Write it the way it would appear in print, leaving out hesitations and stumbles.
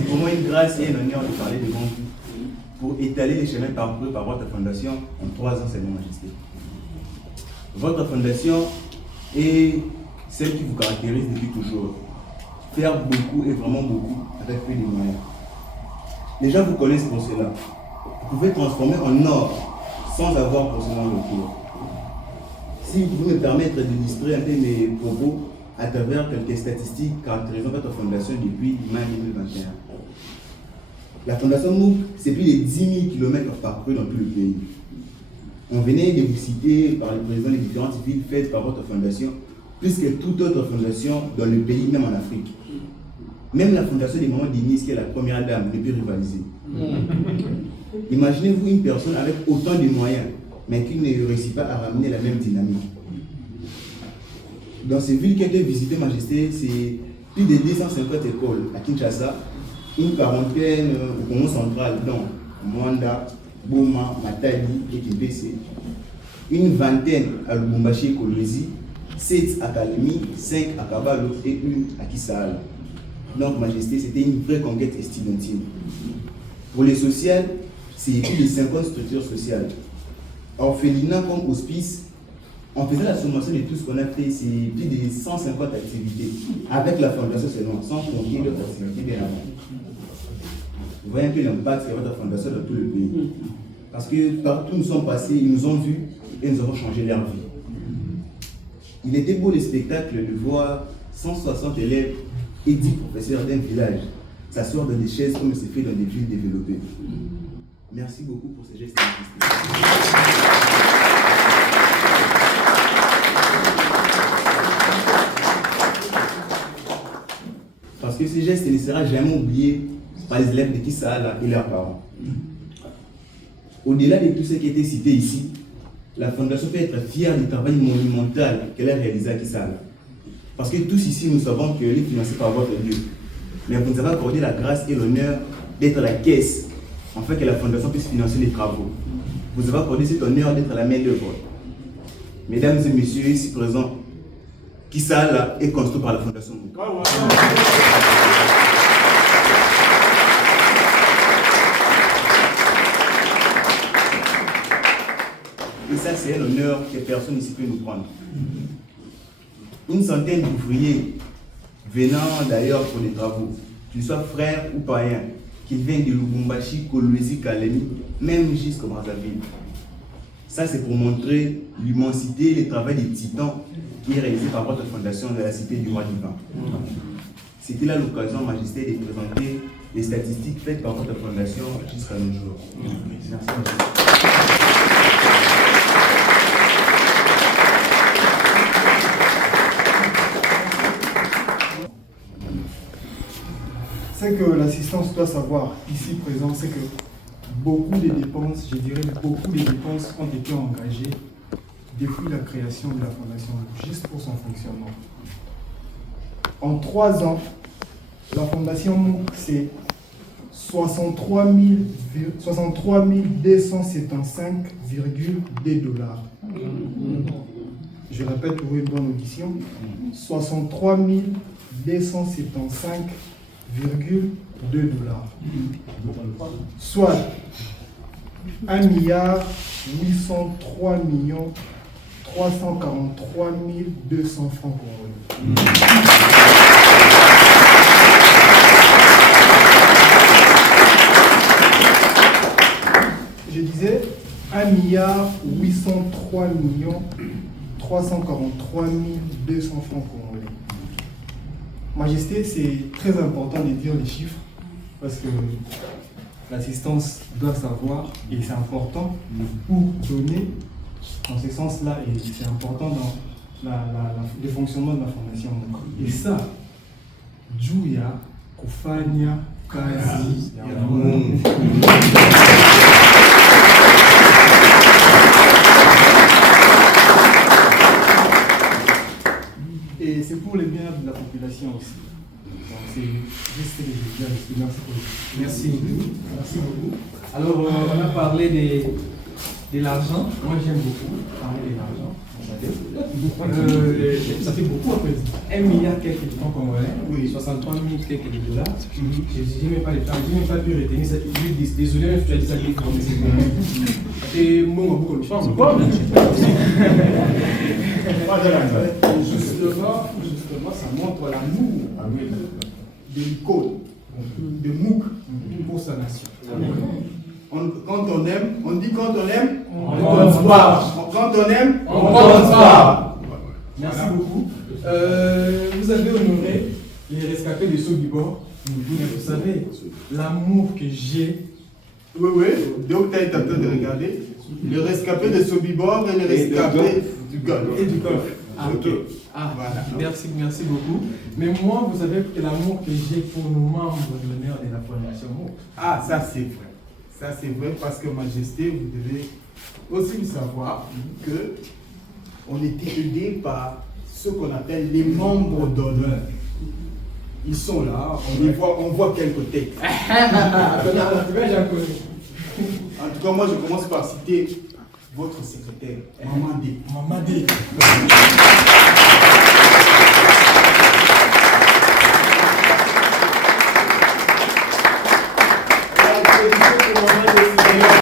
c'est pour moi une grâce et un honneur de parler devant vous pour étaler les chemins parcourus par votre fondation en 3 ans seulement, Majesté. Votre fondation est celle qui vous caractérise depuis toujours. Faire beaucoup et vraiment beaucoup avec peu de moyens. Les gens vous connaissent pour cela. Vous pouvez transformer en or sans avoir forcément le tour. Si vous pouvez me permettre d'illustrer un peu mes propos à travers quelques statistiques caractérisant votre fondation depuis mai 2021. La fondation MOOC, c'est plus de 10 000 km parcourus dans tout le pays. On venait de vous citer par le président les différentes villes faites par votre fondation, plus que toute autre fondation dans le pays, même en Afrique. Même la fondation des mamans Denise, qui est la première dame, ne peut rivaliser. Imaginez-vous une personne avec autant de moyens, mais qui ne réussit pas à ramener la même dynamique. Dans ces villes qui ont été visitées, Majesté, c'est plus de 250 écoles à Kinshasa, une quarantaine au Congo central, dont Mwanda, Boma, Matadi et Kibese, une vingtaine à Lubumbashi et Kolwezi, 7 à Kalemi, 5 à Kabalo et 1 à Kisala. Donc, Majesté, c'était une vraie conquête estudiantine. Pour les sociales, c'est plus de 50 structures sociales. Orphelinat comme hospice, en faisant la sommation de tout ce qu'on a fait, c'est plus de 150 activités, avec la fondation seulement, sans compter d'autres activités bien avant. Vous voyez un peu l'impact de votre fondation dans tout le pays. Parce que partout où nous sommes passés, ils nous ont vus et nous avons changé leur vie. Il était beau le spectacle de voir 160 élèves et 10 professeurs d'un village s'asseoir dans des chaises comme c'est fait dans des villes développées. Merci beaucoup pour ces gestes. Parce que ces gestes ne seront jamais oubliés par les élèves de Kisala et leurs parents. Au-delà de tout ce qui a été cité ici, la Fondation peut être fière du travail monumental qu'elle a réalisé à Kisala. Parce que tous ici, nous savons qu'elle est financée par votre Dieu. Mais vous nous avez accordé la grâce et l'honneur d'être la caisse, afin que la Fondation puisse financer les travaux. Vous avez accordé cet honneur d'être la main d'œuvre. Mesdames et messieurs ici présents, Kisala est construit par la Fondation MOOC. Et ça, c'est un honneur que personne ici peut nous prendre. Une centaine d'ouvriers venant d'ailleurs pour les travaux, qu'ils soient frères ou païens, qu'ils viennent de Lubumbashi, Kolwezi, Kalemi, même jusqu'au Brazzaville. Ça, c'est pour montrer l'immensité et le travail des titans qui est réalisé par votre fondation de la Cité du Roi Divin. C'était là l'occasion, Majesté, de présenter les statistiques faites par votre fondation jusqu'à nos jours. Merci, Majesté. Ce que l'assistance doit savoir ici présent, c'est que beaucoup de dépenses, je dirais beaucoup de dépenses ont été engagées depuis la création de la Fondation, juste pour son fonctionnement. En 3 ans, la Fondation MOOC, c'est 63 275,2 dollars. Je répète pour une bonne audition, 63 275,2 dollars. Soit 1 803 343 200 francs congolais. Je disais 1 803 343 200 francs congolais. Majesté, c'est très important de dire les chiffres parce que l'assistance doit savoir et c'est important pour donner dans ce sens-là et c'est important dans le fonctionnement de la fondation. Et ça, Juya kufanya kazi ya Mungu. Et c'est pour le bien de la population aussi. Donc c'est juste ce que je veux dire. Merci pour Merci. Merci beaucoup. Alors, on a parlé de l'argent. Moi, j'aime beaucoup parler de l'argent. Ça fait beaucoup, en fait. 1 milliard quelques de francs congolais, oui. 63 000 quelques de dollars. Je n'ai même pas les temps, je n'ai même pas pu retenir ça. Désolé, je suis ça qui et moi, beaucoup de chance. Justement, ça montre l'amour de l'icône, de Mouk pour sa nation. Quand on aime, on dit quand on aime, on compte pas. Quand on aime, on compte pas. Merci beaucoup. Vous avez honoré les rescapés de Sobibor. Mais vous savez, l'amour que j'ai. Oui, donc tu es en train de regarder. Les rescapés de Sobibor et les rescapés du Golfe. Et du Golfe. Ah, ok. Ah, voilà. Merci beaucoup. Mais moi, vous savez que l'amour que j'ai pour nos membres d'honneur de la Fondation Mouk. Ah, ça c'est vrai. Ça c'est vrai parce que Majesté, vous devez aussi savoir que on était aidé par ce qu'on appelle les membres d'honneur. Ils sont là, on voit quelques têtes. En tout cas, moi je commence par citer votre secrétaire, Maman D.